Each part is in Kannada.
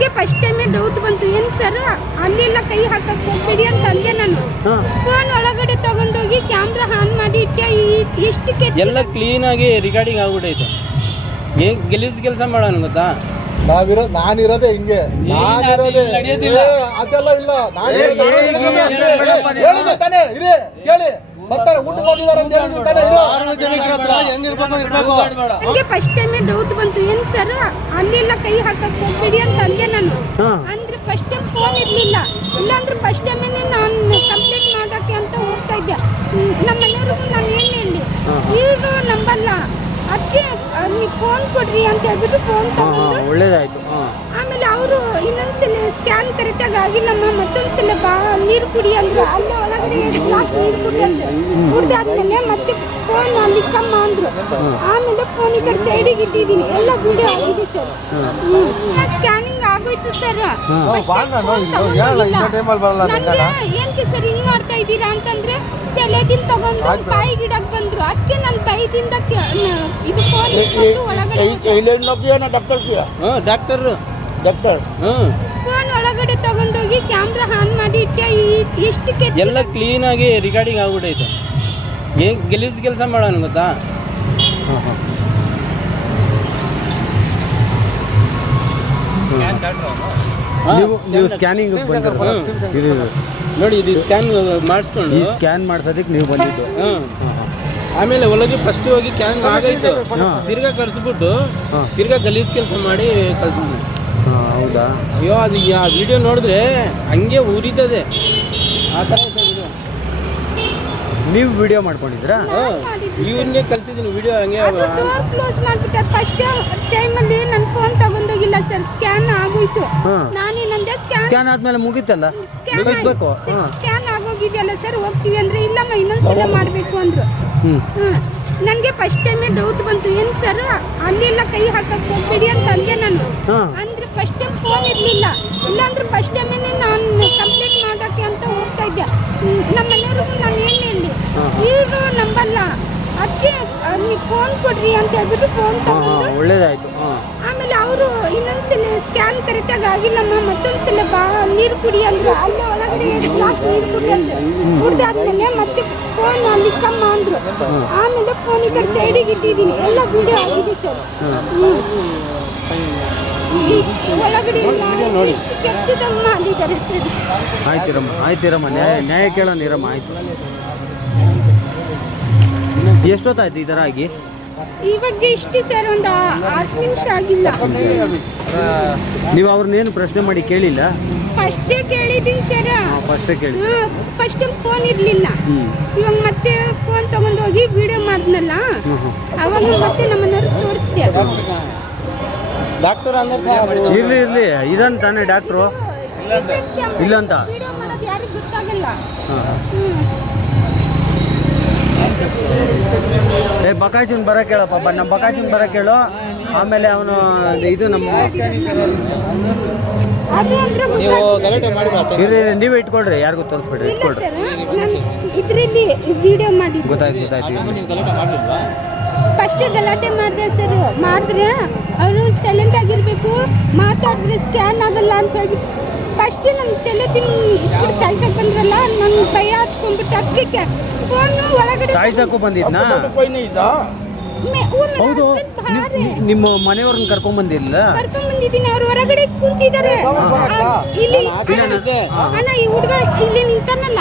ನನಗೆ ಫಸ್ಟ್ ಟೈಮೇ ಡೌಟ್ ಬಂತು ಏನು ಸರ್ ಅಲ್ಲೆಲ್ಲ ಕೈ ಹಾಕಕ್ ಹೋಗ್ಬೇಡಿ ಅಂತ ಅಂದೆ ನಾನು ಫೋನ್ ಒಳಗಡೆ ತಗೊಂಡೋಗಿ ಕ್ಯಾಮ್ರಾ ಆನ್ ಮಾಡಿ ಇಟ್ಟೆ ಈ- ಎಷ್ಟು ಎಲ್ಲ ಕ್ಲೀನ್ ಕ್ಲೀನಾಗಿ ರಿಗಾರ್ಡಿಂಗ್ ಆಗ್ಬಿಟ್ಟೈತೆ ಏನ್ ಗಲೀಜ್ ಕೆಲಸ ಮಾಡೋಣ ಗೊತ್ತಾ ನಾವಿರೋ ನಾನಿರೋದೇ ಹಿಂಗೆ ನಾನಿರೋದೇ ಅದೆಲ್ಲ ಇಲ್ಲ ನಾನು ಬರ್ತಾರೆ ಊಟ ಹೋಗಿದಾರೆ ಅಂತ ನನಗೆ ಫಸ್ಟ್ ಟೈಮೇ ಡೌಟ್ ಬಂತು ಏನು ಸರ್ ಅಲ್ಲೆಲ್ಲ ಕೈ ಹಾಕಕ್ ಹೋಗ್ಬೇಡಿ ಅಂತ ಅಂದೆ ನಾನು. ಅಂದ್ರೆ ಫಸ್ಟ್ ಟೈಮ್ ಫೋನ್ ಇರಲಿಲ್ಲ. ಇಲ್ಲಾಂದ್ರೆ ಫಸ್ಟ್ ಟೈಮೇನೆ ನಾನು ಕಂಪ್ಲೇಂಟ್ ಮಾಡೋಕೆ ಅಂತ ಹೋಗ್ತಾ ಇದ್ದೆ. ನಮ್ಮ ಮನೆಯವ್ರಿಗೂ ನಾನು ಏನು ಹೇಳಿ ಇವರು ನಂಬಲ್ಲ. ಅದಕ್ಕೆ ನೀವು ಫೋನ್ ಕೊಡ್ರಿ ಅಂತ ಹೇಳ್ಬಿಟ್ಟು ಫೋನ್ ತಗೊಂಡು. ಒಳ್ಳೇದಾಯ್ತು. ಆಮೇಲೆ ಅವರು ಇನ್ನೊಂದ್ಸಲ ಸ್ಕ್ಯಾನ್ ಕರೆಕ್ಟಾಗಿ ಆಗಿಲ್ಲಮ್ಮ ಮತ್ತೊಂದ್ಸಲ ಬಾ ನೀರು ಕುಡಿ ಅಂದ್ರು. ಅಲ್ಲೇ ಒಳಗಡೆ ಎರಡು ಗ್ಲಾಸ್ ನೀರು ಕುಡಿಯ ಕುಡಿದಾದ್ಮೇಲೆ ಮತ್ತೆ ಫೋನ್ ಅಲ್ಲಿ ಕಮ್ಮ ಅಂದ್ರು. ಆಮೇಲೆ ಫೋನ್ ಈ ಕಡೆ ಸೈಡಿಗೆ ಇಟ್ಟಿದ್ದೀನಿ. ಎಲ್ಲ ವಿಡಿಯೋ ಆಗಿದೆ ಸರ್ ಸ್ಕ್ಯಾನಿಂಗ್ ಆಗೋಯ್ತು ಸರ್ ಏನಕ್ಕೆ ಸರ್ ಹಿಂಗ್ ಮಾಡ್ತಾ ಇದ್ದೀರಾ ಅಂತಂದ್ರೆ ತಲೆದಿನ ತಗೊಂಡು ಕಾಯಿ ಗಿಡಕ್ ಬಂದ್ರು. ಅದಕ್ಕೆ ನನ್ನ ಕೈದಿಂದ ಇದು ಫೋನ್ ಒಳಗಡೆ ಡಾಕ್ಟರ್ ಡಾಕ್ಟರ್ ಡಾಕ್ಟರ್ ಹ್ಞೂ. ಫೋನ್ ಒಳಗಡೆ ತಗೊಂಡೋಗಿ ಕ್ಯಾಮ್ರಾ ಆನ್ ಮಾಡಿ ಇಟ್ಟೆ ಈ- ಎಷ್ಟು ಕೆಟ್ಟ ಎಲ್ಲ ಕ್ಲೀನಾಗಿ ರಿಗಾರ್ಡಿಂಗ್ ಆಗ್ಬಿಟ್ಟೈತೆ ಏನ್ ಗೆಲಿಸ್ ಕೆಲಸ ಮಾಡೋಣ ಗೊತ್ತಾ? ಹಾಂ ಹಾಂ. ನೀವು ನೀವು ಸ್ಕ್ಯಾನಿಂಗ್ ಇದು. ನೋಡಿ ಇದು ಸ್ಕ್ಯಾನ್ ಮಾಡಿಸ್ಕೊಂಡು ಈ ಸ್ಕ್ಯಾನ್ ಮಾಡ್ಸೋದಕ್ಕೆ ನೀವು ಬಂದಿದ್ದು. ಹಾಂ ಆಮೇಲೆ ಒಳಗೆ ಫಸ್ಟ್ ಹೋಗಿ ಕ್ಯಾನ್ ಆಗೈತು. ತಿರ್ಗಾ ಕರ್ಸ್ಬಿಟ್ಟು ಹಾ. ತಿರ್ಗಾ ಗಲೀಜ್ ಕೆಲಸ ಮಾಡಿ ಕಳ್ಸ್ಬಿಟ್ಟು ಹೌದಾ? ಅಯ್ಯೋ ಅದು ಆ ವಿಡಿಯೋ ನೋಡಿದ್ರೆ ಹಂಗೆ ಉರಿತದೆ ಆ ಥರ ಇದೆ. ನೀವು ವಿಡಿಯೋ ಮಾಡ್ಕೊಂಡಿದ್ರಾ ಇವನ್ನೇ ಕಲ್ಸಿದ್ದೀನಿ ವಿಡಿಯೋ ಹಂಗೆ. ಅದು ಡೋರ್ ಕ್ಲೋಸ್ ಮಾಡ್ಬಿಟ್ಟೆ. ಫಸ್ಟ್ ಟೈಮಲ್ಲಿ ನನ್ನ ಫೋನ್ ತಗೊಂಡೋಗಿಲ್ಲ ಸರ್ ಸ್ಕ್ಯಾನ್ ಆಗೋಯ್ತು. ಹಾಂ. ನಾನೇನಂದೆ ಸ್ಕ್ಯಾನ್ ಸ್ಕ್ಯಾನ್ ಆದ್ಮೇಲೆ ಮುಗೀತಲ್ಲ? ಕಳಿಸ್ಬೇಕು ಹಾಂ. ಸ್ಕ್ಯಾನ್ ಆಗೋಗಿದೆಯಲ್ಲ ಸರ್ ಹೋಗ್ತೀವಿ ಅಂದ್ರೆ ಇಲ್ಲಮ್ಮ ಇನ್ನೊಂದ್ಸಲ ಮಾಡಬೇಕು ಅಂದ್ರು. ಹ್ಞೂ ನನಗೆ ಫಸ್ಟ್ ಟೈಮೇ ಡೌಟ್ ಬಂತು. ಏನು ಸರ್ ಅಲ್ಲೆಲ್ಲ ಕೈ ಹಾಕಕ್ ಹೋಗ್ಬಿಡಿ ಅಂತ ಅಂದೆ ನಾನು. ಅಂದ್ರೆ ಫಸ್ಟ್ ಟೈಮ್ ಫೋನ್ ಇರಲಿಲ್ಲ. ಇಲ್ಲಾಂದ್ರೆ ಫಸ್ಟ್ ಟೈಮೇನೆ ನಾನು ಕಂಪ್ಲೇಂಟ್ ಮಾಡಕ್ಕೆ ಅಂತ ಹೋಗ್ತಾ ಇದ್ದೆ. ನಮ್ಮ ಮನೆಯವ್ರಿಗೂ ನಾನು ಏನ್ ಹೇಳಿ? ಇವರು ನಂಬಲ್ಲ. ಅದಕ್ಕೆ ನೀವು ಫೋನ್ ಕೊಡ್ರಿ ಅಂತ ಹೇಳ್ಬಿಟ್ಟು ಫೋನ್ ತಗೊಂಡು ಒಳ್ಳೇದಾಯ್ತು. ಆಮೇಲೆ ಅವರು ಇನ್ನೊಂದ್ಸಲ ಸ್ಕ್ಯಾನ್ ಕರೆಕ್ಟಾಗಿ ಆಗಿಲ್ಲಮ್ಮ ಮತ್ತೊಂದ್ಸಲ ಬಾ ನೀರು ಕುಡಿ ಅಂದ್ರು. ಅಲ್ಲೇ ಒಳಗಡೆ ಎರಡು ಗ್ಲಾಸ್ ನೀರು ಕುಡಿ ಕುಡ್ದಾದ್ಮೇಲೆ ಮತ್ತೆ ಫೋನ್ ಅಲ್ಲಿ ಕಮ್ಮ ಅಂದ್ರು. ಆಮೇಲೆ ಫೋನ್ ಈ ಕಡೆ ಸೈಡಿಗೆ ಇಟ್ಟಿದ್ದೀನಿ. ಎಲ್ಲ ವಿಡಿಯೋ ಆಗಿದೆ ಸರ್ ಒಳಗಡೆ ಎಷ್ಟು ಕೆಟ್ಟದಂಗೆ ಮಾಡಿದ್ದಾರೆ ಸರ್ ಆಯ್ತಿರಮ್ಮ ಆಯ್ತಿರಮ್ಮ ನ್ಯಾಯ ನ್ಯಾಯ ಕೇಳೋಣ ಇರಮ್ಮ ಆಯ್ತು. ಎಷ್ಟೊತ್ತಾಯ್ತು ಈ ಥರ ಆಗಿ? ಇವಾಗ ಇಷ್ಟು ಸರ್ ಒಂದು ಹತ್ತು ನಿಮಿಷ ಆಗಿಲ್ಲ. ನೀವು ಅವ್ರನ್ನೇನು ಪ್ರಶ್ನೆ ಮಾಡಿ ಕೇಳಿಲ್ಲ? ಫಸ್ಟೇ ಕೇಳಿದ್ದೀನಿ ಸರ್. ಫಸ್ಟೇ ಕೇಳಿ. ಫಸ್ಟ್ ಫೋನ್ ಇರಲಿಲ್ಲ. ಇವಾಗ ಮತ್ತೆ ಫೋನ್ ತಗೊಂಡು ಹೋಗಿ ವಿಡಿಯೋ ಮಾಡಿದ್ನಲ್ಲ ಅವಾಗ ಮತ್ತೆ ನಮ್ಮನೆಯವ್ರಿಗೆ ತೋರಿಸ್ದೆ ಡಾಕ್ಟರ್ ಅಂದ್ರೆ ಇರ್ಲಿ ಇರ್ಲಿ. ಇದನ್ ತಾನೇ ಡಾಕ್ಟ್ರು? ಇಲ್ಲ ಅಂತ? ವಿಡಿಯೋ ಮಾಡೋದು ಯಾರಿಗೂ ಗೊತ್ತಾಗಲ್ಲ. ಏ ಬಕಾಶಿನ್ ಬರ ಕೇಳಪ್ಪ. ಬ ನಮ್ಮ ಬಕಾಶಿನ್ ಬರ ಕೇಳು. ಆಮೇಲೆ ಅವನು ಇದು ನಮ್ಮ ನೀವು ಮಾಡಿ ನೀವೇ ಇಟ್ಕೊಳ್ರಿ ಯಾರಿಗೂ ತೋರಿಸ್ಬಿಡ್ರಿ ಇಟ್ಕೊಳ್ರಿ. ಇದರಲ್ಲಿ ವಿಡಿಯೋ ಮಾಡಿದ್ದು. ಗೊತ್ತಾಯ್ತು ಗೊತ್ತಾಯ್ತು ಫಸ್ಟ್ ಗಲಾಟೆ ಮಾಡಿದೆ ಸರ್ ಮಾಡಿದ್ರೆ ಅವರು ಸೈಲೆಂಟ್ ಆಗಿರ್ಬೇಕು ಮಾತಾಡಿದ್ರೆ ಸ್ಕ್ಯಾನ್ ಆಗಲ್ಲ ಅಂತ ಹೇಳಿ. ಫಸ್ಟ್ ನನ್ನ ತಲೆ ತಿಂಗ್ ಇಟ್ಬಿಟ್ಟು ಸಾಯ್ಸಕ್ ಬಂದ್ರಲ್ಲ ನನ್ನ ಭಯ ಹತ್ಕೊಂಡ್ಬಿಟ್ಟು ಅದಕ್ಕೆ ಫೋನು ಒಳಗಡೆ ಸಾಯ್ಸಕ್ಕೂ ಬಂದಿದ್ನಾ? ಹೌದು. ನಿಮ್ಮ ಮನೆಯವ್ರನ್ನ ಕರ್ಕೊಂಡ್ ಬಂದಿಲ್ಲ ಕರ್ಕೊಂಡ್ ಬಂದಿದ್ದೀನಿ ಅವ್ರು ಹೊರಗಡೆ ಕುಂತಿದ್ದಾರೆ. ಇಲ್ಲಿ ಅಣ್ಣ ಈ ಹುಡುಗ ಇಲ್ಲಿ ನಿಂತಾನಲ್ಲ.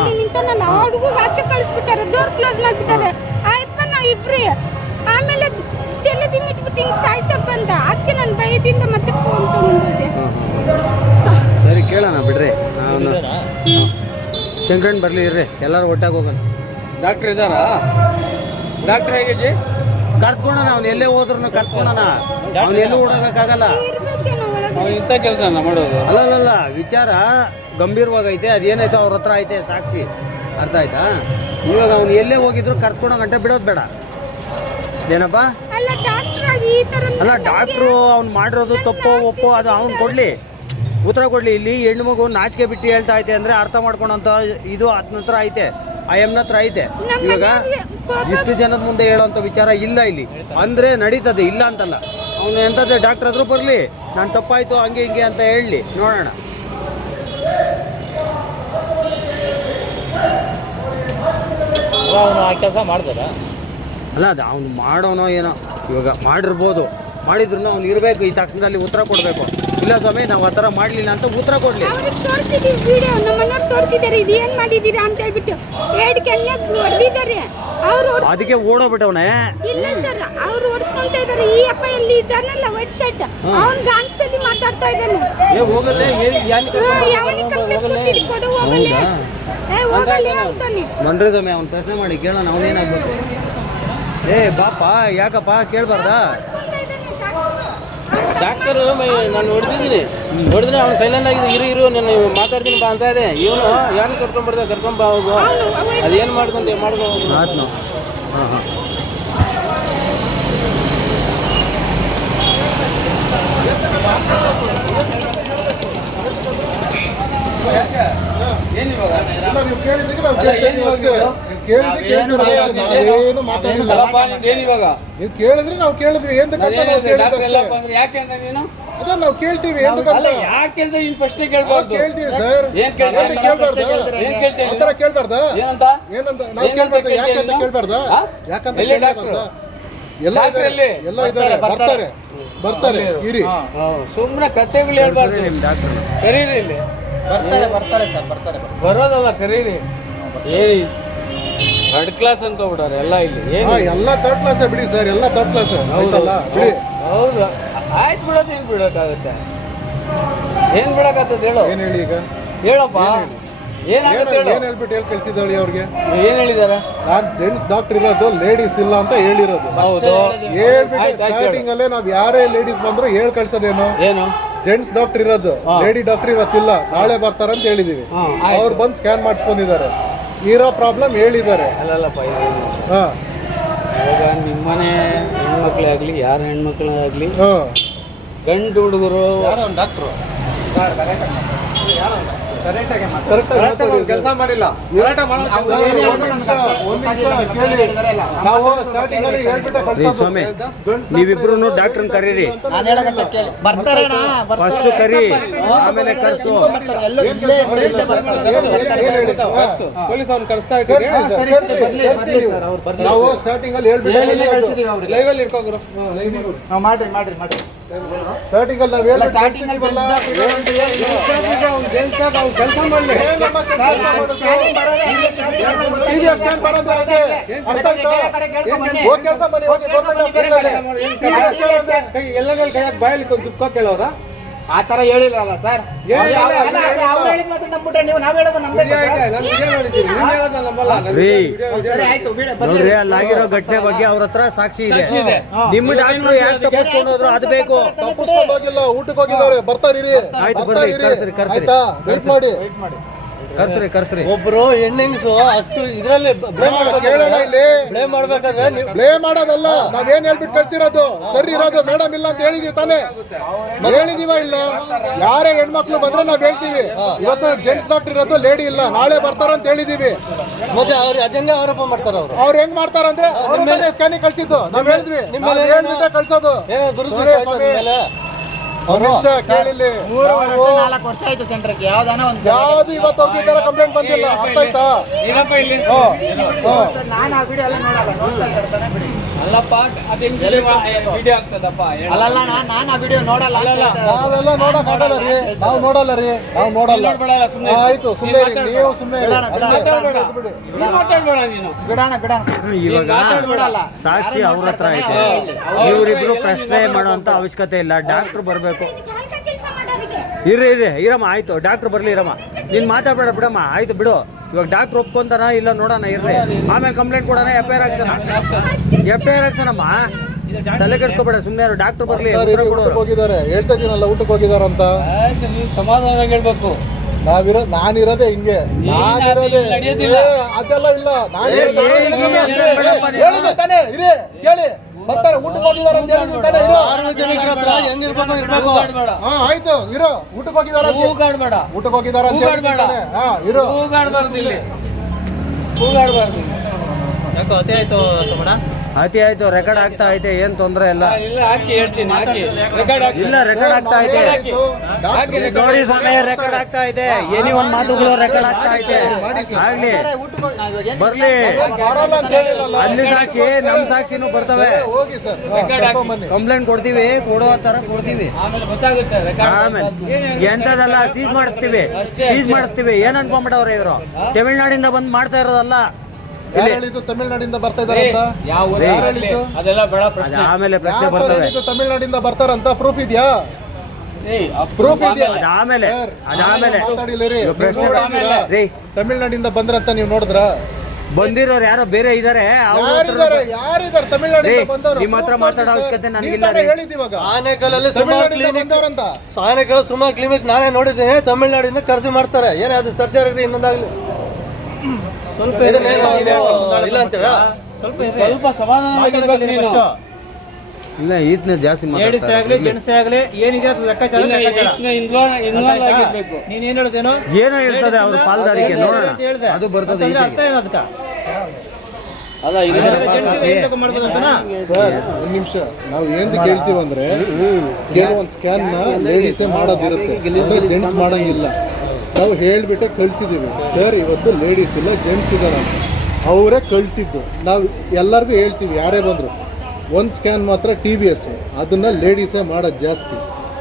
ಇಲ್ಲಿ ನಿಂತಾನಲ್ಲ. ಆ ಹುಡುಗ ಆಚೆ ಕಳಿಸ್ಬಿಟ್ಟಾರೆ ಡೋರ್ ಕ್ಲೋಸ್ ಮಾಡ್ಬಿಟ್ಟಾರೆ. ಆಯ್ತಪ್ಪ ನಾ ಇಬ್ರಿ. ಆಮೇಲೆ ತಲೆ ದಿಮ್ಮಿಟ್ಬಿಟ್ಟು ಹಿಂಗೆ ಸಾಯ್ಸಕ್ ಬಂದ. ಅದಕ್ಕೆ ನಾನು ಭಯದಿಂದ ಮತ್ತೆ ಫೋನ್ ತಗೊಂಡಿದ್ದೆ ಸರಿ ಕೇಳೋಣ ಬಿಡ್ರಿ. ಶಂಕರಣ್ಣ ಬರಲಿ ಇರ್ರಿ. ಎಲ್ಲರೂ ಒಟ್ಟಾಗಿ ಹೋಗೋಣ. ಡಾಕ್ಟರ್ ಇದ್ದಾರಾ? ಡಾಕ್ಟರ್ ಹೇಗೆ ಕರ್ತ್ಕೊಳೋಣ ಅವ್ನು ಎಲ್ಲೇ ಹೋದ್ರು ಕರ್ತ್ಕೊಳೋಣ ಅವ್ನು ಎಲ್ಲೂ ಓಡೋದಕ್ಕಾಗಲ್ಲ. ಅವ್ನು ಇಂಥ ಕೆಲಸನ ಮಾಡೋದು. ಅಲ್ಲಲ್ಲ ವಿಚಾರ ಗಂಭೀರವಾಗೈತೆ ಅದೇನಾಯ್ತು ಅವ್ರ ಹತ್ರ ಐತೆ ಸಾಕ್ಷಿ ಅರ್ಥ ಆಯ್ತಾ? ಇವಾಗ ಅವ್ನು ಎಲ್ಲೇ ಹೋಗಿದ್ರು ಕರ್ತ್ಕೊಳೋ ಗಂಟೆ ಬಿಡೋದು ಬೇಡ. ಏನಪ್ಪ? ಅಲ್ಲ ಡಾಕ್ಟರ್ ಅವ್ನು ಮಾಡಿರೋದು ತಪ್ಪೋ ಒಪ್ಪೋ ಅದು ಅವ್ನು ಕೊಡಲಿ. ಉತ್ತರ ಕೊಡಲಿ ಇಲ್ಲಿ ಹೆಣ್ಣು ಮಗು ನಾಚಿಕೆ ಬಿಟ್ಟು ಹೇಳ್ತಾ ಐತೆ ಅಂದರೆ ಅರ್ಥ ಮಾಡ್ಕೊಳೋಂಥ ಇದು ಹತ್ರ ಐತೆ. ಆ ಎಮ್ನ ಹತ್ರ ಐತೆ. ಇವಾಗ ಇಷ್ಟು ಜನದ ಮುಂದೆ ಹೇಳುವಂತ ವಿಚಾರ ಇಲ್ಲ ಇಲ್ಲಿ. ಅಂದರೆ ನಡೀತದೆ ಇಲ್ಲ ಅಂತಲ್ಲ. ಅವನು ಎಂಥದ್ದೇ ಡಾಕ್ಟರ್ ಹತ್ರ ಬರಲಿ ನಾನು ತಪ್ಪಾಯ್ತು ಹಂಗೆ ಹಿಂಗೆ ಅಂತ ಹೇಳಲಿ ನೋಡೋಣ. ಅವನು ಆ ಕೆಲಸ ಮಾಡ್ತಾರ ಅಲ್ಲ ಅದು ಅವ್ನು ಮಾಡೋನೋ ಏನೋ. ಇವಾಗ ಮಾಡಿರ್ಬೋದು. ಮಾಡಿದ್ರು ಅವ್ನು ಇರಬೇಕು ಈ ತಕ್ಷಣದಲ್ಲಿ ಉತ್ತರ ಕೊಡಬೇಕು. ಇಲ್ಲ ಸ್ವಾಮಿ ನಾವು ಆ ಥರ ಮಾಡಲಿಲ್ಲ ಅಂತ ಉತ್ತರ ಕೊಡಲಿ. ತೋರಿಸಿದ್ದೀವಿ ವಿಡಿಯೋ ನಮ್ಮ ಮನೆಯವ್ರು ತೋರಿಸಿದ್ದಾರೆ ಇದು ಏನು ಮಾಡಿದ್ದೀರಾ ಅಂತ ಹೇಳ್ಬಿಟ್ಟು ಎರಡು ಕೆಲ್ಲ ಹೊಡೆದಿದ್ದಾರೆ ಅವರು ಅದಕ್ಕೆ ಓಡೋಗ್ಬಿಟ್ಟವನೆ. ಇಲ್ಲ ಸರ್ ಅವ್ರು ಓಡಿಸ್ಕೊಂತ ಇದ್ದಾರೆ ಈ ಅಪ್ಪ ಎಲ್ಲಿ ಇದ್ದಾನಲ್ಲ ವೈಟ್ ಶರ್ಟ್ ಅವ್ನ ಗಾಂಚಲ್ಲಿ ಮಾತಾಡ್ತಾ ಇದ್ದಾನೆ. ಏ ಹೋಗಲ್ಲ ಯಾವನಿಗೆ ಕಂಪ್ಲೇಂಟ್ ಕೊಟ್ಟಿದ್ದು? ಕೊಡು ಹೋಗಲ್ಲ. ಏ ಹೋಗಲ್ಲ ಅಂತಾನೆ. ಬಂದ್ರೆ ಸ್ವಾಮಿ ಅವ್ನು ಪ್ರಶ್ನೆ ಮಾಡಿ ಕೇಳೋಣ ಅವನೇನಾಗ್ಬೇಕು ಏ ಬಾಪಾ ಯಾಕಪ್ಪ ಕೇಳಬಾರ್ದಾ? ಡಾಕ್ಟರ್ ನಾನು ಹೊಡೆದಿದ್ದೀನಿ. ಹೊಡೆದ್ರೆ ಅವ್ನು ಸೈಲೆಂಟ್ ಆಗಿದ್ದು ಇರು ಇರು ನಾನು ಮಾತಾಡ್ತೀನಿ ಬಾ ಅಂತ ಇದೆ. ಇವನು ಯಾರು ಕರ್ಕೊಂಡ್ಬರ್ದ ಕರ್ಕೊಂಬಾ ಹೋಗು. ಅದೇನು ಮಾಡ್ಕೊಂತ ಮಾಡ್ಕೊ Yeah, ಹಾಂ ಹಾಂ. ಏನಿವಾಗ ಇಲ್ಲ, ನೀವು ಕೇಳಿದ್ದಕ್ಕೆ ನಾವು ಕೇಳಿದ್ದಕ್ಕೆ ಮಾತಾಡಿಲ್ಲ ಏನಿವಾಗ ನೀವು ಕೇಳಿದ್ರೆ ನಾವು ಕೇಳಿದ್ವಿ. ಎಂತಕ್ಕಂತ ನಾವು ಕೇಳಿದ್ದು ಅಷ್ಟೇ. ಯಾಕೆ ಅಂತ ನೀನು? ಅದೇ ನಾವು ಕೇಳ್ತೀವಿ. ಎಂತಕ್ಕಂತ ಯಾಕೆ ಅಂತ ನೀನು ಫಸ್ಟ್ ಕೇಳ್ಬಾರ್ದು. ಕೇಳ್ತೀವಿ ಸರ್. ಏನ್ ಕೇಳ್ಬಾರ್ದಾ? ಏನ್ ಕೇಳ್ತೀವಿ? ಆ ಕೇಳ್ಬಾರ್ದ ಕೇಳ್ಬಾರ್ದಾ ಏನಂತ? ಏನಂತ? ನಾವು ಕೇಳ್ಬಾರ್ದಾ? ಯಾಕೆ ಅಂತ ಕೇಳ್ತೀವಿ ಕೇಳ್ಬಾರ್ದಾ? ಯಾಕಂತ ಕೇಳ್ಬಾರ್ದ? ಎಲ್ಲ ಇದ್ದಾರೆ. ಎಲ್ಲ ಇದ್ದಾರೆ. ಬರ್ತಾರೆ ಬರ್ತಾರೆ. ಇರಿ. ಸುಮ್ಮನೆ ಕತೆಗಳು ಹೇಳ್ಬಾರ್ದು. ನಿಮ್ಮ ಡಾಕ್ಟ್ರು. ಕರೀರಿ ಇಲ್ಲಿ. ಬರ್ತಾರೆ ಬರ್ತಾರೆ ಸರ್ ಬರ್ತಾರೆ ಬರೋದಲ್ಲ ಕರೀರಿ. ಏ ಥರ್ಡ್ ಕ್ಲಾಸ್ ಅಂತ ಬಿಡೋರು ಎಲ್ಲ ಇಲ್ಲಿ. ಏನು ಎಲ್ಲ ಥರ್ಡ್ ಕ್ಲಾಸ್ ಬಿಡಿ ಸರ್ ಎಲ್ಲ ಥರ್ಡ್ ಕ್ಲಾಸ್ ಆಯ್ತಲ್ಲ? ಬಿಡಿ. ಹೌದು. ಆಯ್ತು ಬಿಡೋದು ಏನು ಬಿಡೋಕ್ಕಾಗುತ್ತೆ. ಏನು ಬಿಡಕ್ಕಾಗ್ತದೆ ಹೇಳು. ಏನು ಹೇಳಿ ಈಗ? ಹೇಳಪ್ಪ. ಏನ್ ಏನಾಗುತ್ತೆ ಹೇಳು ಏನ್ ಹೇಳ್ಬಿಟ್ಟು ಹೇಳಿ ಕಳ್ಸಿದ್ದಾಳಿ ಅವ್ರಿಗೆ? ಏನು ಹೇಳಿದಾರೆ? ನಾನು ಜೆಂಟ್ಸ್ ಡಾಕ್ಟರ್ ಇರೋದು ಲೇಡೀಸ್ ಇಲ್ಲ ಅಂತ ಹೇಳಿರೋದು. ಹೌದು. ಹೇಳ್ಬಿಟ್ಟು ಬಿಡಿ ಆಯ್ತ್ ಸ್ಟಾರ್ಟಿಂಗ್ ಅಲ್ಲೇ ನಾವ್ ಯಾರೇ ಲೇಡೀಸ್ ಬಂದ್ರು ಹೇಳ್ ಕಳ್ಸೋದೇನು? ಏನು? ಜೆಂಟ್ಸ್ ಡಾಕ್ಟರ್ ಇರೋದು ಲೇಡಿ ಡಾಕ್ಟರ್ ಇವತ್ತಿಲ್ಲ ನಾಳೆ ಬರ್ತಾರ ಅಂತ ಹೇಳಿದೀವಿ. ಅವ್ರು ಬಂದು ಸ್ಕ್ಯಾನ್ ಮಾಡಿಸ್ಕೊಂಡಿದ್ದಾರೆ. ಇರೋ ಪ್ರಾಬ್ಲಮ್ ಹೇಳಿದ್ದಾರೆ. ಅಲ್ಲಲ್ಲಪ್ಪ. ಹಾ. ಇವಾಗ ನಿಮ್ಮನೆ ಹೆಣ್ಮಕ್ಳೇ ಆಗಲಿ ಯಾರ ಹೆಣ್ಮಕ್ಳೇ ಆಗಲಿ ಹಾ. ಗಂಡು ಹುಡುಗರು ಕೆಲಸ ಮಾಡಿಲ್ಲ. ಕಳ್ಸೋದು. ಸ್ವಾಮಿ ನೀವಿಬ್ರು ಡಾಕ್ಟರ್ ಕರೀರಿ. ನಾನು ಹೇಳಕತ್ತ ಕೇಳಿ. ಬರ್ತಾರೆ ಅಣ್ಣ ಫಸ್ಟ್ ಕರಿ ಆಮೇಲೆ ಕರ್ಸು. ಪೊಲೀಸ್ ಅವ್ರು ಬರ್ಲಿ. ನಾವು ಸ್ಟಾರ್ಟಿಂಗ್ ಅಲ್ಲಿ ಹೇಳಿ ಹೇಳ್ಬಿಟ್ಟು. ಲೈವ್ ಅಲ್ಲಿ ನಾವು ಮಾಡ್ರಿ ಮಾಡ್ರಿ ಮಾಡ್ರಿ. ಸ್ಟಾರ್ಟಿಂಗ್ ಅಲ್ಲಿ ನಾವು ಎಲ್ಲ ಸ್ಟಾರ್ಟಿಂಗ್ ಅಲ್ಲಿ ಬರಲ್ಲ. ಕೆಲಸ ಮಾಡಿ? ಹೋಗ್ ಎಲ್ಲ ಕೈ ಬಾಯಲ್ಲಿ ದುಃಖ ಕೇಳೋರ ಆ ತರ ಹೇಳಿಲ್ಲಲ್ಲ ಸರ್? ನೋಡ್ರಿ ಅಲ್ಲಾಗಿರೋ ಘಟನೆ ಬಗ್ಗೆ ಅವ್ರ ಹತ್ರ ಸಾಕ್ಷಿ ಇದೆ. ನಿಮ್ಮ ಡಾಕ್ಟರ್ ಯಾಕೆ ತಪ್ಪಿಸ್ಕೊಂಡು ಹೋದ್ರು? ಅದು ಬೇಕು. ತಪ್ಪಿಸ್ಕೊಂಡು ಹೋಗಿಲ್ಲ ಊಟಕ್ಕೆ ಹೋಗಿದ್ದಾರೆ. ಬರ್ತಾರೀರಿ ಆಯ್ತು, ಬರ್ರಿ, ಕರ್ತೀರಿ. ಆಯ್ತಾ? ಮಾಡಿ. ವೇಟ್ ಮಾಡಿ. ಕರ್ಸ್ರಿ ಕರ್ತ್ರಿ. ಒಬ್ರು ಹೆಣ್ಣೆಂಗ್ಸು ಅಷ್ಟು ಇದ್ರಲ್ಲಿ ಬ್ಲೇಮ್ ಕೇಳೋಣ ಇಲ್ಲಿ. ಬ್ಲೇಮ್ ಮಾಡ್ಬೇಕಾದ್ರೆ ನೀವು ಬ್ಲೇಮ್ ಮಾಡೋದಲ್ಲ. ನಾವೇನ್ ಹೇಳ್ಬಿಟ್ಟು ಕಳ್ಸಿರೋದು? ಸರಿ ಇರೋದು ಮೇಡಮ್ ಇಲ್ಲ ಅಂತ ಹೇಳಿದೀವಿ ತಾನೇ. ಹೇಳಿದೀವ ಇಲ್ಲ? ಯಾರೇ ಹೆಣ್ಮಕ್ಳು ಬಂದ್ರೆ ನಾವ್ ಹೇಳ್ತೀವಿ. ಇವತ್ತು ಜೆಂಟ್ಸ್ ಡಾಕ್ಟರ್ ಇರೋದು ಲೇಡಿ ಇಲ್ಲ. ನಾಳೆ ಬರ್ತಾರ ಅಂತ ಹೇಳಿದೀವಿ. ಮತ್ತೆ ಅವ್ರ ಅದಂಗೆ ಆರೋಪ ಮಾಡ್ತಾರ ಅವ್ರು. ಅವ್ರು ಹೆಂಗ್ ಮಾಡ್ತಾರಂದ್ರೆ ಅವ್ರ ಮೇಲೆ ಸ್ಕ್ಯಾನಿಂಗ್ ಕಳ್ಸಿದ್ದು. ನಾವ್ ಹೇಳಿದ್ವಿ. ಕಳ್ಸೋದು. ಮೂರು ವರ್ಷ ನಾಲ್ಕು ವರ್ಷ ಆಯ್ತು ಸೆಂಟ್ರಕ್ಕೆ ಯಾವ್ದಾನ ಒಂದು ಯಾವ್ದು ಈ ತರ ಕಂಪ್ಲೇಂಟ್ ಬಂದಿಲ್ಲ? ಅರ್ಥ ಆಯ್ತಾ. ನಾನು ಆ ವಿಡಿಯೋ ಎಲ್ಲ ನೋಡಲ್ಲ. ನೋಡ್ತಾ ಇರ್ತಾನೆ ಬಿಡಿ. ಅಲ್ಲಪ್ಪ ವಿಡಿಯೋ ಆಗ್ತದಪ್ಪ? ಹೇಳು. ಅಲ್ಲಲ್ಲ ನಾನು ನಾನು ಆ ವಿಡಿಯೋ ನೋಡಲ್ಲ. ನಾವೆಲ್ಲ ನೋಡಕ್ ಆಗಲ್ಲ ರೀ. ನಾವು ನೋಡಲ್ಲ ರೀ. ನಾವು ನೋಡಲ್ಲ. ಆಯ್ತು ಸುಮ್ಮನೆ ನೀವು ಸುಮ್ಮನೆ ಬಿಡೋಣ, ಬಿಡೋಣ. ಮಾತಾಡ್ಬೇಡ. ನೀನ್ ಮಾತಾಡ್ಬೇಡ ನೀನು. ಬಿಡೋಣ ಬಿಡೋಣ. ಇವಾಗ ನೋಡಲ್ಲ ಸಾಕ್ಷಿ ಅವ್ರ ಹತ್ರ ಐತೆ. ಇವರಿಬ್ರು ಪ್ರಶ್ನೆ ಮಾಡುವಂತ ಅವಶ್ಯಕತೆ ಇಲ್ಲ. ಡಾಕ್ಟ್ರು ಬರಬೇಕು. ಇರ್ರಿ ಇರ್ರಿ. ಇರಮ್ಮ ಆಯ್ತು. ಡಾಕ್ಟ್ರು ಬರ್ಲಿ ಇರಮ್ಮ ನೀನ್ ಮಾತಾಡ್ಬೇಡ ಬಿಡಮ್ಮ. ಆಯ್ತು ಬಿಡು. ಇವಾಗ ಡಾಕ್ಟ್ರ್ ಒಪ್ಕೊಂತಾನ ಇಲ್ಲ ನೋಡೋಣ ಇರ್ರಿ ಆಮೇಲೆ ಕಂಪ್ಲೇಂಟ್ ಕೊಡೋಣ ಎಫ್ ಐ ಆರ್ ಹಾಕ್ಸೋಣ ಎಫ್ ಐ ಆರ್ ಹಾಕ್ಸೋಣಮ್ಮ ತಲೆ ಕೆಡ್ಸ್ಕೊಬೇಡ ಸುಮ್ಮನೆ ಡಾಕ್ಟರ್ ಬರ್ಲಿ ಊಟಕ್ಕೆ ಹೋಗಿದ್ದಾರೆ ಹೇಳ್ತಾ ಇದೀನಲ್ಲ ಊಟಕ್ಕೆ ಹೋಗಿದಾರ ಅಂತ ನೀನು ಸಮಾಧಾನ ಹೇಳ್ಬೇಕು ನಾವಿರೋ ನಾನಿರೋದೆ ಹಿಂಗೆ ನಾನಿರೋದೇ ಅದೆಲ್ಲ ಇಲ್ಲ ನಾನು ಏ, ಬರ್ತಾರೆ ಊಟಕ್ಕೆ ಹೋಗಿದಾರ ಅಂತ ಹೇಳಿದ್ರೆ ಹೆಂಗಿರ್ಬೇಕು? ಇರ್ಬೇಕು ಹಾ ಆಯ್ತು ಇರೋ. ಊಟಕ್ಕೆ ಹೋಗಿದಾರ ಊಟಕ್ಕೆ ಹೋಗಿದಾರ ಅಂತ ಇರೋ. ಕೂಗಾಡ್ಬಾರ್ದು ಇಲ್ಲಿ. ಕೂಗಾಡ್ಬಾರ್ದು. ಯಾಕೋ ಅತಿ ಆಯ್ತು ಸೋಮಣ್ಣ ಅತಿ ಆಯ್ತು ರೆಕಾರ್ಡ್ ಆಗ್ತಾ ಐತೆ ಏನ್ ತೊಂದ್ರೆ ಇಲ್ಲ. ಇಲ್ಲ ಹಾಕಿ ಹೇಳ್ತೀನಿ ಹಾಕಿ. ರೆಕಾರ್ಡ್ ಹಾಕಿ. ಇಲ್ಲ ರೆಕಾರ್ಡ್ ಆಗ್ತಾ ಐತೆ. ಗೌರಿ ಸ್ವಾಮಿ ರೆಕಾರ್ಡ್ ಆಗ್ತಾ ಐತೆ ಏನಿ ಒಂದ್ ಮಾತುಗಳು ರೆಕಾರ್ಡ್ ಆಗ್ತಾ ಐತೆ ಆಗ್ಲಿ. ಬರ್ಲಿ. ಬರಲ್ಲ ಅಂತ ಹೇಳಿರಲ್ಲ ಅಲ್ಲಿ ಸಾಕ್ಷಿ ನಮ್ ಸಾಕ್ಷಿನು ಬರ್ತವೆ. ಹೋಗಿ ಸರ್. ಕಂಪ್ಲೇಂಟ್ ಕೊಡ್ತೀವಿ ಕೊಡೋ ತರ ಕೊಡ್ತೀವಿ. ಆಮೇಲೆ ಗೊತ್ತಾಗುತ್ತೆ ರೆಕಾರ್ಡ್ ಆಮೇಲೆ. ಎಂತದಲ್ಲ ಸೀಸ್ ಮಾಡ್ತೀವಿ. ಸೀಸ್ ಮಾಡ್ತೀವಿ. ಏನ್ ಅನ್ಕೊಂಡ್ಬಿಟ್ಟವ್ರೆ ಇವರು? ತಮಿಳ್ನಾಡಿಂದ ಬಂದ್ ಮಾಡ್ತಾ ಇರೋದಲ್ಲ? ಹೇಳಿದ್ದು ತಮಿಳ್ನಾಡಿಂದ ಬರ್ತಾ ಇದಾರೆ ಅಂತ? ಯಾವ ಹೇಳಿದ್ದು? ಅದೆಲ್ಲ ಬೇಡ ಪ್ರಶ್ನೆ. ಆಮೇಲೆ ಪ್ರಶ್ನೆ ಯಾರು ಸರ್ ಬರ್ತವೆ. ಹೇಳಿದ್ದು ತಮಿಳ್ನಾಡಿಂದ ಬರ್ತಾರಂತ ಪ್ರೂಫ್ ಇದೆಯಾ? ಏಯ್, ಆ ಪ್ರೂಫ್ ಇದೆಯಾ? ಅದಾಮೇಲೆ ಅದಾಮೇಲೆ ಮಾತಾಡಿಲ್ಲ ರೀ. ಇವಾಗ ಪ್ರಶ್ನೆ ನೀವು ನೋಡಿದ್ದೀರಾ? ರೀ. ತಮಿಳ್ನಾಡಿಂದ ಬಂದ್ರಂತ ನೀವು ನೋಡಿದ್ರ? ಬಂದಿರೋರು ಯಾರೋ ಬೇರೆ ಇದಾರೆ ಅವ್ರ ಯಾರಿದ್ದಾರೆ? ಯಾರಿದ್ದಾರೆ? ತಮಿಳ್ನಾಡಿಂದ ಏಯ್, ಬಂದವರು. ನಿಮ್ಮ ಹತ್ರ ಮಾತಾಡೋ ಅವಶ್ಯಕತೆ ನನಗಿಲ್ಲ ರೀ. ಹೇಳಿದ್ ಇವಾಗ. ಆನೆಕಲ್ಲಲ್ಲಿ ಸುಮಾರು ತಮಿಳ್ನಾಡಿಂದ ಕ್ಲಿನಿಕ್ ಬಂದವರಂತ. ಆನೆಕಲ್ ಸುಮಾರು ಕ್ಲಿನಿಕ್ ನಾನೇ ನೋಡಿದ್ದೀನಿ. ತಮಿಳ್ನಾಡಿಂದ ಖರ್ಚು ಮಾಡ್ತಾರೆ. ಏನೇ ಅದು ಸರ್ಜರಿ ಇನ್ನೊಂದಾಗ್ಲಿ. ಸ್ವಲ್ಪ ಇಲ್ಲ ಅಂತೀರಾ? ಸ್ವಲ್ಪ ಸ್ವಲ್ಪ ಸಮಾಧಾನ ಇಲ್ಲ ಈತನ ಜಾಸ್ತಿ ಲೇಡೀಸ್ ಆಗ್ಲಿ ಜೆಂಟ್ಸ್ ಆಗ್ಲಿ ಏನಿದೆ ಅದು ಲೆಕ್ಕಾಚಾರ ನೀನ್ ಏನ್ ಹೇಳ್ತೇನೋ? ಏನೋ ಹೇಳ್ತದೆ ಅವ್ರ ಪಾಲ್ದಾರಿಕೆ ನೋಡೋಣ. ಅದು ಬರ್ತದೆ. ಅರ್ಥ ಏನು ಅದಕ್ಕ? ಅಲ್ಲ ಒಂದ್ ನಿಮಿಷ. ನಾವು ಏನ್ ಕೇಳ್ತೀವಂದ್ರೆ ಕೆಲವೊಂದ್ ಸ್ಕ್ಯಾನ್ನ ಲೇಡೀಸೇ ಮಾಡೋದಿರುತ್ತೆ. ಅಂದ್ರೆ ಜೆಂಟ್ಸ್ ಮಾಡಂಗಿಲ್ಲ. ನಾವು ಹೇಳಿಬಿಟ್ಟೆ ಕಳಿಸಿದ್ದೀವಿ ಸರ್ ಇವತ್ತು ಲೇಡೀಸ್ ಇಲ್ಲ ಜೆಂಟ್ಸ್ ಇದ್ದಾರೆ ಅವರೇ ಕಳಿಸಿದ್ದು. ನಾವು ಎಲ್ಲರಿಗೂ ಹೇಳ್ತೀವಿ, ಯಾರೇ ಬಂದರು. ಒಂದು ಸ್ಕ್ಯಾನ್ ಮಾತ್ರ ಟಿ ವಿ ಎಸ್ ಅದನ್ನು ಲೇಡೀಸೇ ಮಾಡೋದು ಜಾಸ್ತಿ.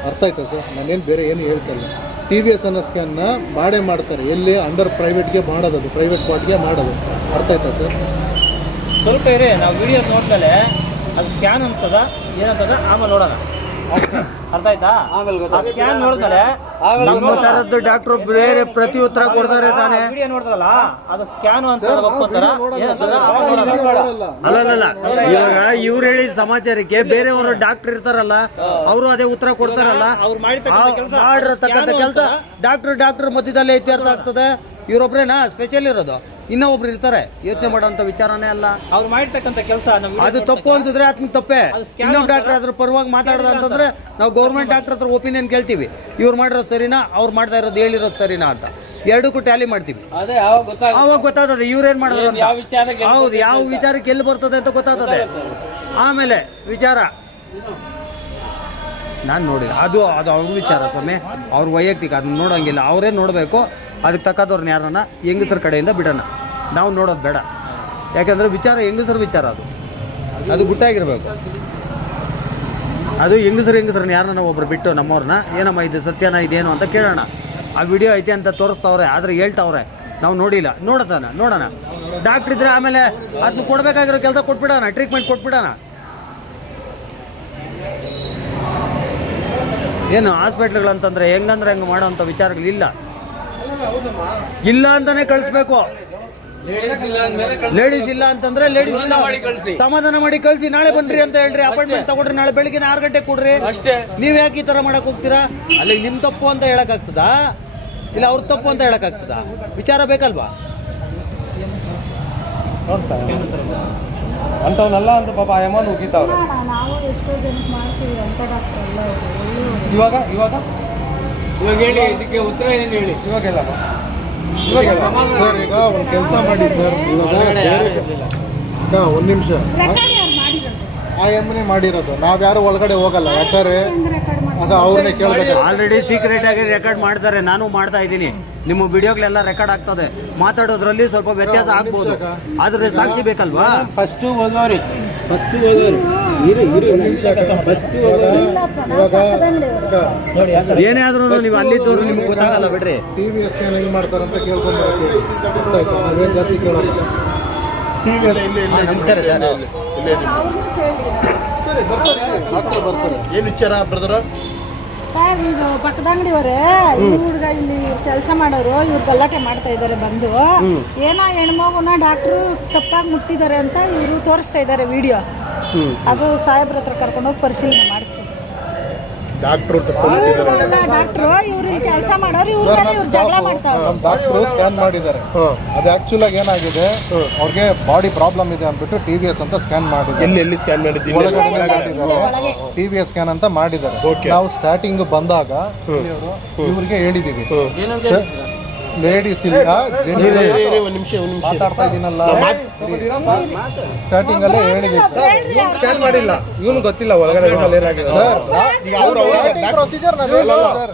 ಅರ್ಥ ಆಯ್ತಾ ಸರ್ ನಾನೇನು ಬೇರೆ ಏನು ಹೇಳ್ತಾಯಿಲ್ಲ ಟಿ ವಿ ಎಸ್ ಅನ್ನೋ ಸ್ಕ್ಯಾನ್ನ ಮಾಡೇ ಮಾಡ್ತಾರೆ. ಎಲ್ಲಿ? ಅಂಡರ್ ಪ್ರೈವೇಟ್ಗೆ ಮಾಡೋದು ಅದು. ಪ್ರೈವೇಟ್ ಪಾರ್ಟ್ಗೆ ಮಾಡೋದು. ಅರ್ಥ ಆಯ್ತಾ ಸರ್ ಸ್ವಲ್ಪ ಇರೇ, ನಾವು ವಿಡಿಯೋ ನೋಡ್ಮೇಲೆ ಅದು ಸ್ಕ್ಯಾನ್ ಅಂತದ ಏನಂತದ ಆಮೇಲೆ ನೋಡೋಣ. ಅರ್ಥ ಆಯ್ತಾ. ಸ್ಕ್ಯಾನ್ ನೋಡಿದ್ರೆ ನಮ್ಮ ತರದ್ದು ಡಾಕ್ಟರ್ ಬೇರೆ ಪ್ರತಿ ಉತ್ತರ ಕೊಡ್ತಾರೆ ತಾನೆ. ವಿಡಿಯೋ ನೋಡಿದ್ರಲ್ಲ ಅದು ಸ್ಕ್ಯಾನ್ ಅಂತ ಒಪ್ಕೊಂತಾರ. ಅಲ್ಲಲ್ಲ ಇವಾಗ ಇವ್ರು ಹೇಳಿದ ಸಮಾಚಾರಕ್ಕೆ ಬೇರೆಯವರು ಡಾಕ್ಟರ್ ಇರ್ತಾರಲ್ಲ ಅವರು ಅದೇ ಉತ್ತರ ಕೊಡ್ತಾರಲ್ಲ. ಅವ್ರು ಮಾಡಿರ್ತಕ್ಕಂಥ ಕೆಲಸ ಮಾಡಿರತಕ್ಕಂಥ ಕೆಲಸ ಡಾಕ್ಟರ್ ಡಾಕ್ಟರ್ ಮಧ್ಯದಲ್ಲೇ ಇತ್ಯರ್ಥ ಆಗ್ತದೆ. ಇವರೊಬ್ರೇನಾ? ಸ್ಪೆಷಲ್ ಇರೋದು? ಇನ್ನೂ ಒಬ್ರು ಇರ್ತಾರೆ. ಯೋಚನೆ ಮಾಡೋಂಥ ವಿಚಾರನೇ ಅಲ್ಲ. ಅವ್ರು ಮಾಡಿರ್ತಕ್ಕಂಥ ಕೆಲಸ ಅದು ತಪ್ಪು ಅನ್ಸಿದ್ರೆ ಅದನ್ನ ತಪ್ಪೇ. ಇನ್ನೊಬ್ಬ ಡಾಕ್ಟರ್ ಅದ್ರ ಪರವಾಗಿ ಮಾತಾಡೋದು ಅಂತಂದ್ರೆ ನಾವು ಗೌರ್ಮೆಂಟ್ ಡಾಕ್ಟರ್ ಹತ್ರ ಒಪಿನಿಯನ್ ಕೇಳ್ತೀವಿ. ಇವ್ರು ಮಾಡಿರೋದು ಸರಿನಾ? ಅವ್ರು ಮಾಡ್ತಾ ಇರೋದು ಹೇಳಿರೋದು ಸರಿನಾ ಅಂತ. ಎರಡಕ್ಕೂ ಟ್ಯಾಲಿ ಮಾಡ್ತೀವಿ. ಅವಾಗ ಗೊತ್ತಾಗ್ತದೆ ಇವ್ರೇನ್ ಮಾಡಿದ್ರು ಹೌದು ಯಾವ ವಿಚಾರಕ್ಕೆ ಎಲ್ಲಿ ಬರ್ತದೆ ಅಂತ ಗೊತ್ತಾಗ್ತದೆ. ಆಮೇಲೆ ವಿಚಾರ. ನಾನು ನೋಡಿಲ್ಲ. ಅದು ಅದು ಅವ್ರ ವಿಚಾರ ಸ್ವಾಮಿ. ಅವ್ರ ವೈಯಕ್ತಿಕ ಅದನ್ನ ನೋಡೋಂಗಿಲ್ಲ. ಅವರೇ ನೋಡಬೇಕು. ಅದಕ್ಕೆ ತಕ್ಕದವ್ರನ್ನ ಯಾರನ್ನ ಹೆಂಗಸರ ಕಡೆಯಿಂದ ಬಿಡೋಣ. ನಾವು ನೋಡೋದು ಬೇಡ. ಯಾಕಂದ್ರೆ ವಿಚಾರ ಹೆಂಗಸರ ವಿಚಾರ ಅದು. ಅದು ಗುಟ್ಟಾಗಿರಬೇಕು ಅದು ಹೆಂಗಸರು ಹೆಂಗಸರನ್ನ ಯಾರನ್ನ ಒಬ್ರು ಬಿಟ್ಟು ನಮ್ಮವ್ರನ್ನ ಏನಮ್ಮ ಇದು ಸತ್ಯನ ಇದೇನು ಅಂತ ಕೇಳೋಣ. ಆ ವಿಡಿಯೋ ಐತೆ ಅಂತ ತೋರಿಸ್ತವ್ರೆ ಆದರೆ ಹೇಳ್ತಾವ್ರೆ. ನಾವು ನೋಡಿಲ್ಲ. ನೋಡತಾನ ನೋಡೋಣ. ಡಾಕ್ಟ್ರ್ ಇದ್ರೆ ಆಮೇಲೆ ಅದನ್ನ ಕೊಡ್ಬೇಕಾಗಿರೋ ಕೆಲಸ ಕೊಟ್ಬಿಡೋಣ ಟ್ರೀಟ್ಮೆಂಟ್ ಕೊಟ್ಬಿಡೋಣ. ಏನು ಹಾಸ್ಪಿಟ್ಲ್ಗಳಂತಂದ್ರೆ ಹೆಂಗಂದ್ರೆ ಹೆಂಗೆ ಮಾಡೋವಂಥ ವಿಚಾರಗಳಿಲ್ಲ. ಇಲ್ಲ ಅಂತಾನೆ ಕಳಿಸ್ಬೇಕು. ಲೇಡೀಸ್ ಇಲ್ಲ ಅಂದ್ಮೇಲೆ ಲೇಡೀಸ್ ಇಲ್ಲ ಅಂತಂದ್ರೆ ಲೇಡೀಸ್ ಇಲ್ಲ. ಸಮಾಧಾನ ಮಾಡಿ ಕಳ್ಸಿ. ಸಮಾಧಾನ ಮಾಡಿ ಕಳ್ಸಿ. ನಾಳೆ ಬನ್ರಿ ಅಂತ ಹೇಳ್ರಿ. ಅಪಾಯಿಂಟ್ಮೆಂಟ್ ತಗೊಳ್ರಿ ನಾಳೆ ಬೆಳಿಗ್ಗೆ ಆರು ಗಂಟೆಗೆ ಕೊಡ್ರಿ. ಅಷ್ಟೇ. ನೀವ್ ಯಾಕೆ ಈ ತರ ಮಾಡಕ್ ಹೋಗ್ತೀರಾ? ಅಲ್ಲಿ ನಿಮ್ ತಪ್ಪು ಅಂತ ಹೇಳಕ್ ಆಗ್ತದಾ? ಇಲ್ಲ ಅವ್ರ ತಪ್ಪು ಅಂತ ಹೇಳಕ್ ಆಗ್ತದಾ? ವಿಚಾರ ಬೇಕಲ್ವಾ? ಅಂತವನ್ನೆಲ್ಲ ಅಂತ ಪಾಪ ಅಯ್ಯಮ್ಮನ ಉಗಿತಾವ್ರೆ ನಾವು ಎಷ್ಟೋ ಜನಕ್ಕೆ ಮಾಡಿಸಿದ್ವಿ ಅಂತ ಡಾಕ್ಟರ್ ಎಲ್ಲ ಒಳ್ಳೆಯವರು ಇವಾಗ ಇವಾಗ? ಇವಾಗ ಹೇಳಿ ಇದಕ್ಕೆ ಉತ್ತರ ಏನೇನು ಹೇಳಿ? ಇವಾಗೆಲ್ಲ ಸರ್ ಈಗ ಒಂದು ಕೆಲಸ ಮಾಡಿ ಸರ್ ಇವಾಗ ಒಂದು ನಿಮಿಷ. ಆ ಎಮ್ಮನೆ ಮಾಡಿರೋದು. ನಾವ್ಯಾರು ಒಳಗಡೆ ಹೋಗಲ್ಲ ಯಾಕಂದ್ರೆ ಆಗ ಅವ್ರನ್ನೇ ಕೇಳ್ಬೇಕು. ಆಲ್ರೆಡಿ ಸೀಕ್ರೆಟ್ ಆಗಿ ರೆಕಾರ್ಡ್ ಮಾಡ್ತಾರೆ ನಾನು ಮಾಡ್ತಾ ಇದ್ದೀನಿ. ನಿಮ್ಮ ವಿಡಿಯೋಗಳೆಲ್ಲ ರೆಕಾರ್ಡ್ ಆಗ್ತದೆ. ಮಾತಾಡೋದ್ರಲ್ಲಿ ಸ್ವಲ್ಪ ವ್ಯತ್ಯಾಸ ಆಗ್ಬೋದು. ಆದ್ರೆ ಸಾಕ್ಷಿ ಬೇಕಲ್ವಾ? ಫಸ್ಟ್ ಓದೋರಿ ಫಸ್ಟ್ ಇರು ಇರು. ನೋಡಿ ಏನೇ ಆದ್ರೂ ನೀವು ಅಲ್ಲಿದ್ದವರು ನಿಮ್ಗೆ ಗೊತ್ತಾಗಲ್ಲ ಬಿಡ್ರಿ. ಟಿ ವಿ ಎಸ್ ಸ್ಕ್ಯಾನ್ ಹೆಂಗ್ ಮಾಡ್ತಾರಂತ ಕೇಳ್ಕೊಂಡು ಗೊತ್ತಾಯ್ತು. ನಾವೇನು ಜಾಸ್ತಿ ಟಿ ವಿ ಎಸ್ ನಮಸ್ಕಾರ ಸರ್. ಬರ್ತಾರೆ. ಏನು ವಿಚಾರ ಬ್ರದರ್ ಸರ್ ಇದು ಪಕ್ಕದ ಅಂಗಡಿಯವರೇ ಈ ಹುಡುಗ ಇಲ್ಲಿ ಕೆಲಸ ಮಾಡೋರು ಇವ್ರು ಗಲಾಟೆ ಮಾಡ್ತಾ ಇದ್ದಾರೆ ಬಂದು. ಏನೋ ಹೆಣ್ಮಗುನ ಡಾಕ್ಟ್ರು ತಪ್ಪಾಗಿ ಮುಟ್ಟಿದ್ದಾರೆ ಅಂತ ಇವರು ತೋರಿಸ್ತಾ ಇದ್ದಾರೆ ವಿಡಿಯೋ ಅದು ಸಾಹೇಬ್ರ ಹತ್ರ ಕರ್ಕೊಂಡೋಗಿ ಪರಿಶೀಲನೆ ಮಾಡಿಸಿ. ಡಾಕ್ಟ್ರು ಇವ್ರುಗಳೆಲ್ಲ ಡಾಕ್ಟ್ರು ಇವ್ರು ಇಲ್ಲಿ ಕೆಲಸ ಮಾಡೋರು ಇವ್ರ ಮೇಲೆ ಇವ್ರು ಜಗಳ ನಮ್ಮ ಡಾಕ್ಟ್ರು ಸ್ಕ್ಯಾನ್ ಮಾಡಿದ್ದಾರೆ. ಅದು ಆಕ್ಚುಲ್ ಆಗಿ ಏನಾಗಿದೆ ಅವ್ರಿಗೆ ಬಾಡಿ ಪ್ರಾಬ್ಲಮ್ ಇದೆ ಅಂದ್ಬಿಟ್ಟು ಟಿ ವಿ ಎಸ್ ಅಂತ ಸ್ಕ್ಯಾನ್ ಮಾಡಿದ್ದಾರೆ. ಎಲ್ಲಿ ಎಲ್ಲಿ ಸ್ಕ್ಯಾನ್ ಮಾಡಿದ್ದಾರೆ. ಟಿ ವಿ ಎಸ್ ಸ್ಕ್ಯಾನ್ ಅಂತ ಮಾಡಿದ್ದಾರೆ. ನಾವು ಸ್ಟಾರ್ಟಿಂಗ್ ಬಂದಾಗ ಇವ್ರಿಗೆ ಸರ್, ಲೇಡೀಸ್ ಇಲ್ಲ ನಿಮಿಷ ಮಾತಾಡ್ತಾ ಇದ್ದೀನಲ್ಲ ಸ್ಟಾರ್ಟಿಂಗ್ ಅಲ್ಲೇ ಹೇಳಿದೆ ಸ್ಕ್ಯಾನ್ ಮಾಡಿಲ್ಲ? ಇವನು ಗೊತ್ತಿಲ್ಲ ಒಳಗಡೆ ಸರ್ ಪ್ರೊಸೀಜರ್ ಸರ್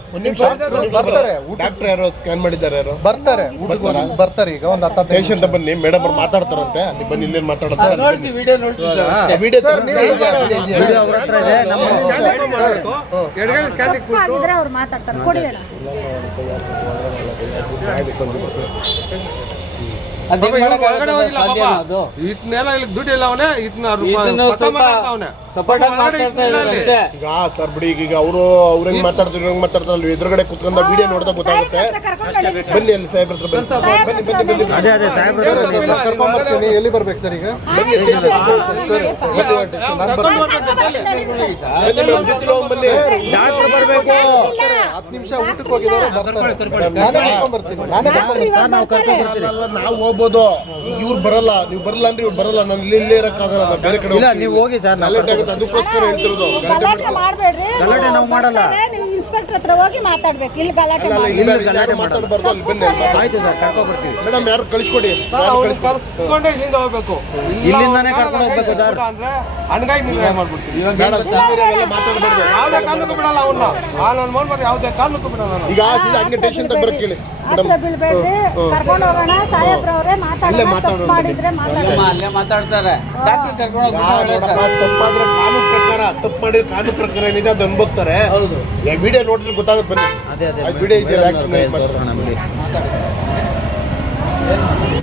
ಬರ್ತಾರೆ? ಡಾಕ್ಟರ್ ಯಾರು? ಸ್ಕ್ಯಾನ್ ಮಾಡಿದ್ದಾರೆ ಯಾರು? ಬರ್ತಾರೆ ಊಟಕ್ಕೆ ಬರ್ತಾರೆ? ಈಗ ಒಂದು ಹತ್ತು ಪೇಷಂಟ್ ಬನ್ನಿ ಮೇಡಮ್ ಅವ್ರು ಮಾತಾಡ್ತಾರಂತೆ. ಅಲ್ಲಿ ಬನ್ನಿ ಇಲ್ಲೇನು ಸರ್ ನೋಡ್ಸಿ ವಿಡಿಯೋ ನೋಡ್ಸಿ ಸರ್ ವಿಡಿಯೋ ಸರ್ ವಿಡಿಯೋ ಅವ್ರ ಹತ್ರ ಇದೆ ನಮ್ಮ ಕೊಡಿ ಒಳಗಡೆ ಹೋಗಿಲ್ಲ ಪಾಪ ಇಟ್ನೆಲ್ಲ ಇಲ್ಲಿ ದುಡ್ಡು ಇಲ್ಲ ಅವನೇ ಇಟ್ನ ಇದನ್ನು ಸ್ವಲ್ಪ ಸಪೋರ್ಟ್ ಮಾಡ್ತಾ ಇದ್ದಾರೆ ಈಗ ಸರ್ ಬಿಡಿ ಈಗ ಅವರು ಅವ್ರ ಹೆಂಗ್ ಮಾತಾಡ್ತಾರೆ ಹೆಂಗ್ ಮಾತಾಡ್ತಾರೆ ಅಲ್ಲಿ ಎದುರುಗಡೆ ಕುತ್ಕೊಂಡ ವಿಡಿಯೋ ನೋಡ್ತಾ ಗೊತ್ತಾಗುತ್ತೆ. ಬನ್ನಿ. ಅಲ್ಲಿ ಸಾಹೇಬ್ರ ಹತ್ರ ಬನ್ನಿ. ಬನ್ನಿ ಬನ್ನಿ ಬನ್ನಿ. ಅದೇ ಅದೇ ಸಾಹೇಬ್ರ ಸರ್ ಕರ್ಕೊಂಡ್ ಬರ್ತೀನಿ ಎಲ್ಲಿ ಬರ್ಬೇಕು ಸರ್ ಈಗ? ಬನ್ನಿ ಬನ್ನಿ ಡಾಕ್ಟರ್ ಬರಬೇಕು. ಹತ್ತು ನಿಮಿಷ ಊಟಕ್ಕೆ ಹೋಗಿದ್ದಾರೆ ಬರ್ತಾರೆ. ನಾನೇ ಕರ್ಕೊಂಡ್ ಬರ್ತೀನಿ. ನಾನೇ ಕರ್ಕೊಂಡ್ ಸರ್ ನಾವು ಕರ್ಕೊಂಡು ಬರ್ತೀವಿ ನಾವು ಹೋಗ್ಬೋದು. ಇವ್ರು ಬರಲ್ಲ ನೀವು ಬರಲ್ಲ ಅಂದ್ರೆ ಇವ್ರು ಬರಲ್ಲ. ನಾನು ಇಲ್ಲಿ ಇಲ್ಲೇ ಇರಕ್ಕಾಗಲ್ಲ ಬೇರೆ ಕಡೆ ಇಲ್ಲ ನೀವು ಹೋಗಿ ಸರ್ ಆಗುತ್ತೆ ಅದಕ್ಕೋಸ್ಕರ ಹೇಳ್ತಿರೋದು. ಗಲಾಟೆ ಗಲಾಟೆ ಮಾಡಬೇಡ್ರಿ. ಗಲಾಟೆ ನಾವು ಮಾಡಲ್ಲ. ನೀವು ಇನ್ಸ್ಪೆಕ್ಟರ್ ಹತ್ರ ಹೋಗಿ ಮಾತಾಡ್ಬೇಕು. ಇಲ್ಲಿ ಗಲಾಟೆ ಅಲ್ಲ, ಮಾಡಿ ಇಲ್ಲ, ಗಲಾಟೆ ಯಾರು ಮಾತಾಡ್ಬಾರ್ದು ಅಲ್ಲಿ ಬನ್ನಿ ಆಯ್ತು ಸರ್ ಕರ್ಕೊಂಡು ಬರ್ತೀವಿ. ಮೇಡಮ್ ಯಾರು ಕಳಿಸ್ಕೊಡಿ. ಇಲ್ಲಿಂದ ಹೋಗ್ಬೇಕು. ಇಲ್ಲಿಂದಾನೇ ಕರ್ಕೊಂಡು ಹೋಗ್ಬೇಕು ಸರ್. ಅಂದ್ರೆ ಅಣ್ಗಾಯಿ ನಿರ್ಣಯ ಮಾಡ್ಬಿಡ್ತೀವಿ. ಮಾತಾಡಬಾರ್ದು. ಯಾವ್ದೇ ಕಾರಣಕ್ಕೂ ಬಿಡಲ್ಲ ಅವನ್ನ ಆ ನನ್ನ ಮೋನ್ ಯಾವ್ದೇ ಕಾರಣಕ್ಕೂ ಬಿಡಲ್ಲ ಈಗ ಹಂಗೆ ಟೇಷನ್ ತಗ ಹತ್ರ ಬೀಳ್ಬೇಡ್ರಿ. ಕರ್ಕೊಂಡು ಹೋಗೋಣ. ಸಾಹೇಬ್ರವ್ರೆ ಮಾತಾಡೋಣ ತಪ್ಪು ಮಾಡಿದ್ರೆ ಮಾತಾಡೋಣ. ಅಲ್ಲೇ ಮಾತಾಡ್ತಾರೆ. ಡಾಕ್ಟರ್ ಕರ್ಕೊಂಡು ತಪ್ಪಾದ್ರೆ ಕಾನೂನು ಪ್ರಕಾರ ತಪ್ಪು ಮಾಡಿದ್ರೆ ಕಾನೂನು ಪ್ರಕಾರ ಏನಿದೆ ಅದು ಅನ್ಬೋಗ್ತಾರೆ ಹೌದು. ವಿಡಿಯೋ ನೋಡಿದ್ರೆ ಗೊತ್ತಾಗುತ್ತೆ ಬನ್ನಿ. ಅದೇ ಅದೇ ವಿಡಿಯೋ ಇದೆಯಲ್ಲ